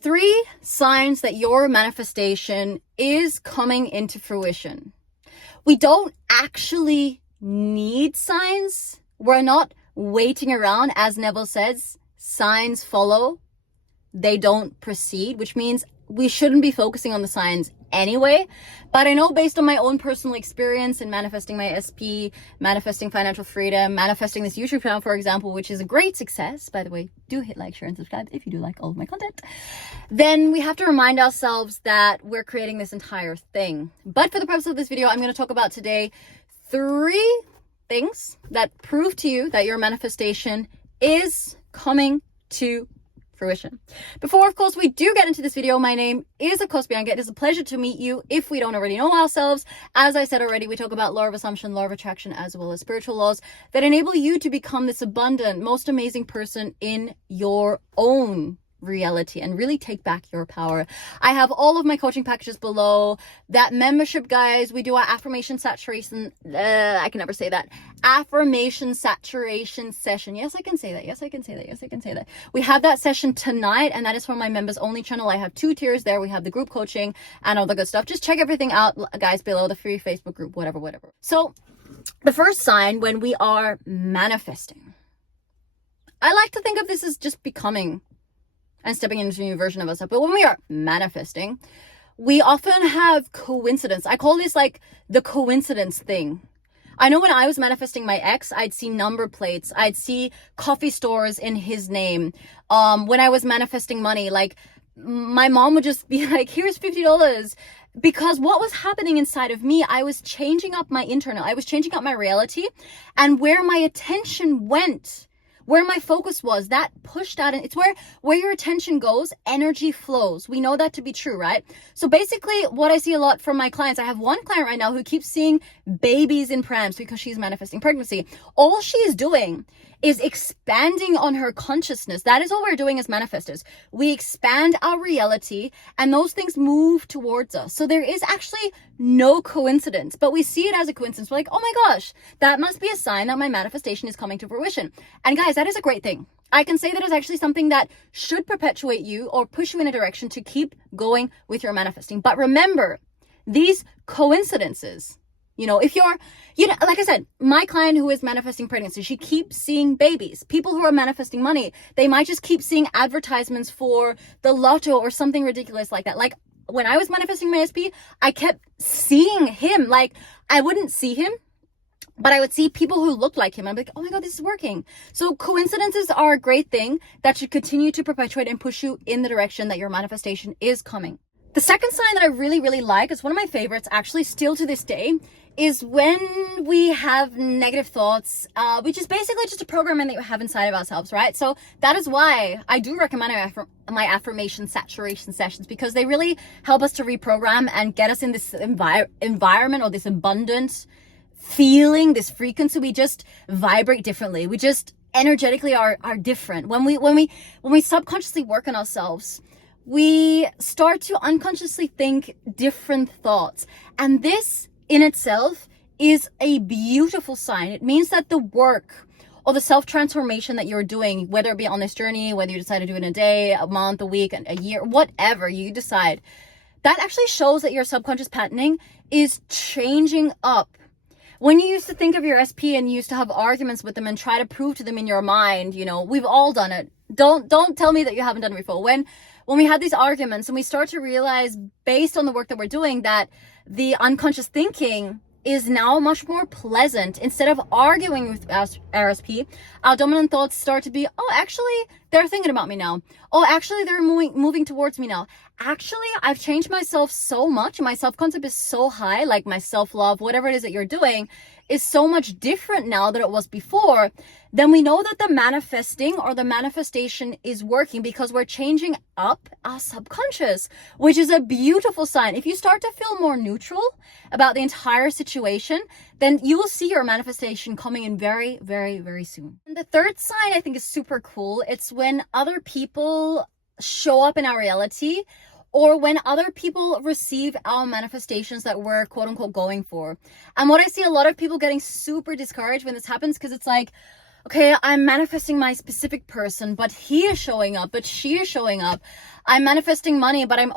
3 signs that your manifestation is coming into fruition. We don't actually need signs. We're not waiting around. As Neville says, signs follow, they don't proceed, which means we shouldn't be focusing on the signs anyway. But I know based on my own personal experience in manifesting my SP, manifesting financial freedom, manifesting this YouTube channel, for example, which is a great success, by the way, do hit like, share, and subscribe if you do like all of my content, then we have to remind ourselves that we're creating this entire thing. But for the purpose of this video, I'm going to talk about today 3 things that prove to you that your manifestation is coming to fruition. Before, of course, we do get into this video, my name is, of course, Bianca. It is a pleasure to meet you if we don't already know ourselves. As I said already, we talk about law of assumption, law of attraction, as well as spiritual laws that enable you to become this abundant, most amazing person in your own reality and really take back your power. I have all of my coaching packages below. That membership, guys, we do our affirmation saturation, I can never say that, affirmation saturation session. Yes, I can say that. Yes, I can say that. Yes, I can say that. We have that session tonight, and that is for my members only channel. I have 2 tiers there. We have the group coaching and all the good stuff. Just check everything out, guys, below, the free Facebook group, whatever. So the first sign when we are manifesting, I like to think of this as just becoming and stepping into a new version of ourselves. But when we are manifesting, we often have coincidence. I call this like the coincidence thing. I know when I was manifesting my ex, I'd see number plates. I'd see coffee stores in his name. When I was manifesting money, like my mom would just be like, here's $50. Because what was happening inside of me, I was changing up my internal. I was changing up my reality, and where my attention went, where my focus was, that pushed out, and it's where your attention goes, energy flows. We know that to be true, right? So basically what I see a lot from my clients, I have one client right now who keeps seeing babies in prams because she's manifesting pregnancy. All she is doing is expanding on her consciousness. That is what we're doing as manifestors. We expand our reality and those things move towards us. So there is actually no coincidence, but we see it as a coincidence. We're like, oh my gosh, that must be a sign that my manifestation is coming to fruition. And guys, that is a great thing. I can say that is actually something that should perpetuate you or push you in a direction to keep going with your manifesting. But remember, these coincidences, if you're, like I said, my client who is manifesting pregnancy, she keeps seeing babies. People who are manifesting money, they might just keep seeing advertisements for the lotto or something ridiculous like that. Like when I was manifesting my SP, I kept seeing him. Like I wouldn't see him, but I would see people who looked like him. I'm like, oh my God, this is working. So coincidences are a great thing that should continue to perpetuate and push you in the direction that your manifestation is coming. The second sign that I really, really like, is one of my favorites actually still to this day, is when we have negative thoughts, which is basically just a programming that we have inside of ourselves, right? So that is why I do recommend my affirmation saturation sessions, because they really help us to reprogram and get us in this environment or this abundant feeling, this frequency. We just vibrate differently. We just energetically are different. When we subconsciously work on ourselves, we start to unconsciously think different thoughts. And this in itself is a beautiful sign. It means that the work or the self-transformation that you're doing, whether it be on this journey, whether you decide to do it in a day, a month, a week, a year, whatever you decide, that actually shows that your subconscious patterning is changing up. When you used to think of your SP and you used to have arguments with them and try to prove to them in your mind, we've all done it. Don't tell me that you haven't done it before. When we had these arguments and we start to realize, based on the work that we're doing, that the unconscious thinking is now much more pleasant. Instead of arguing with our SP, our dominant thoughts start to be, oh, actually, they're thinking about me now. Oh, actually, they're moving towards me now. Actually, I've changed myself so much. My self-concept is so high, like my self-love, whatever it is that you're doing, is so much different now than it was before. Then we know that the manifesting or the manifestation is working, because we're changing up our subconscious, which is a beautiful sign. If you start to feel more neutral about the entire situation, then you will see your manifestation coming in very, very, very soon. And the third sign I think is super cool. It's when other people show up in our reality, or when other people receive our manifestations that we're quote unquote going for. And what I see a lot of people getting super discouraged when this happens, because it's like, okay, I'm manifesting my specific person, but he is showing up, but she is showing up. I'm manifesting money, but I'm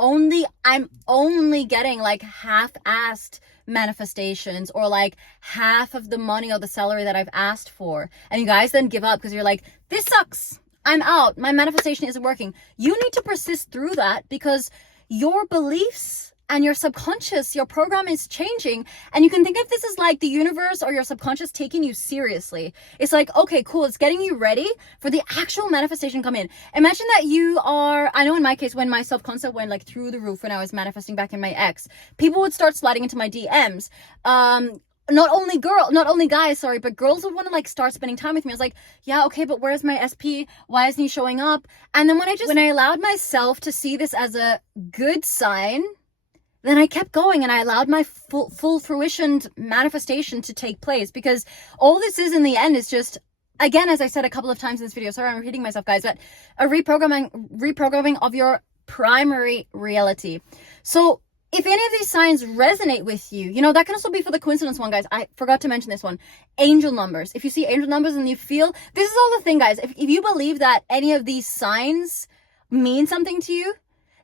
only getting like half-assed manifestations, or like half of the money or the salary that I've asked for. And you guys then give up because you're like, this sucks. I'm out. My manifestation isn't working. You need to persist through that, because your beliefs and your subconscious, your program is changing. And you can think of this as like the universe or your subconscious taking you seriously. It's like, okay, cool. It's getting you ready for the actual manifestation come in. Imagine that you are, I know in my case, when my self-concept went like through the roof when I was manifesting back in my ex, people would start sliding into my DMs. Not only guys, sorry, but girls would want to like start spending time with me. I was like, yeah, okay, but where's my SP? Why isn't he showing up? And then when I allowed myself to see this as a good sign, then I kept going and I allowed my full fruition manifestation to take place, because all this is in the end is just, again, as I said a couple of times in this video, sorry I'm repeating myself, guys, but a reprogramming of your primary reality. So if any of these signs resonate with you, you know, that can also be for the coincidence one, guys. I forgot to mention this one. Angel numbers. If you see angel numbers and you feel, this is all the thing, guys. If you believe that any of these signs mean something to you,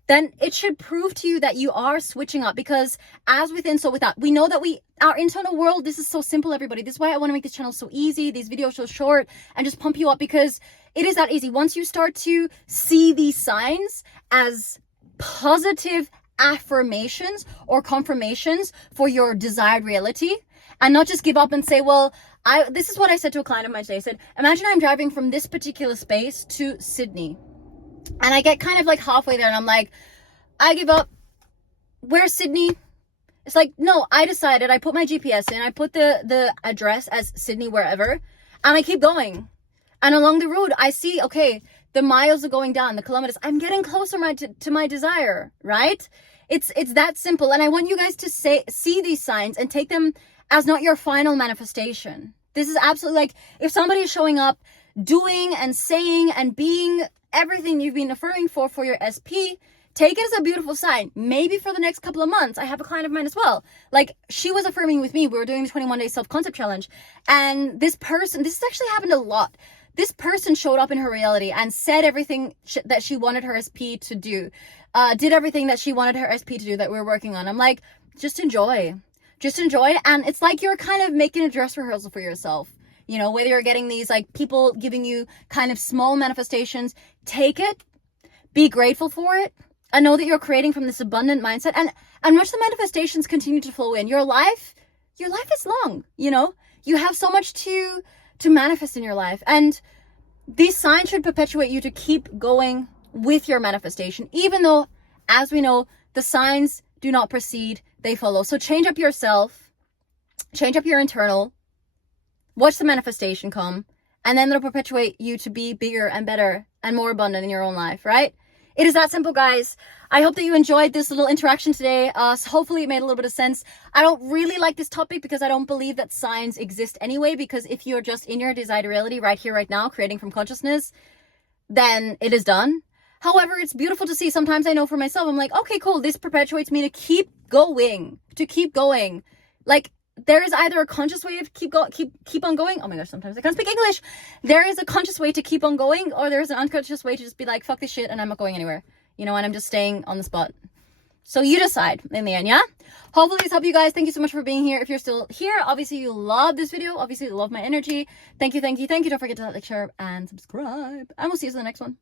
then it should prove to you that you are switching up, because as within, so without. We know that our internal world, this is so simple, everybody. This is why I want to make this channel so easy, these videos so short, and just pump you up, because it is that easy. Once you start to see these signs as positive affirmations or confirmations for your desired reality, and not just give up and say, well, this is what I said to a client of mine today. I said, imagine I'm driving from this particular space to Sydney. And I get kind of like halfway there and I'm like, I give up. Where's Sydney? It's like, no, I decided. I put my GPS in. I put the address as Sydney wherever. And I keep going. And along the road, I see, okay, the miles are going down, the kilometers. I'm getting closer to my desire, right? It's that simple. And I want you guys to see these signs and take them as not your final manifestation. This is absolutely like, if somebody is showing up, doing and saying and being everything you've been affirming for your SP, take it as a beautiful sign. Maybe for the next couple of months. I have a client of mine as well. Like, she was affirming with me. We were doing the 21-day self-concept challenge. And this person, this has actually happened a lot. This person showed up in her reality and said everything that she wanted her SP to do. Did everything that she wanted her SP to do that we were working on. I'm like, just enjoy. Just enjoy. And it's like you're kind of making a dress rehearsal for yourself. You know, whether you're getting these like people giving you kind of small manifestations, take it, be grateful for it, and know that you're creating from this abundant mindset, and watch the manifestations continue to flow in. Your life is long, you know, you have so much to manifest in your life, and these signs should perpetuate you to keep going with your manifestation, even though, as we know, the signs do not precede, they follow. So change up yourself, change up your internal, watch the manifestation come, and then it'll perpetuate you to be bigger and better and more abundant in your own life, right? It is that simple, guys. I hope that you enjoyed this little interaction today. So hopefully it made a little bit of sense. I don't really like this topic because I don't believe that signs exist anyway, because if you're just in your desired reality right here, right now, creating from consciousness, then it is done. However, it's beautiful to see. Sometimes I know for myself, I'm like, okay, cool. This perpetuates me to keep going, Like, there is either a conscious way to keep on going. Oh my gosh, sometimes I can't speak English. There is a conscious way to keep on going, or there is an unconscious way to just be like, fuck this shit and I'm not going anywhere. You know, and I'm just staying on the spot. So you decide in the end, yeah? Hopefully this helped you guys. Thank you so much for being here. If you're still here, obviously you love this video. Obviously you love my energy. Thank you. Don't forget to like, share, and subscribe. And we'll see you in the next one.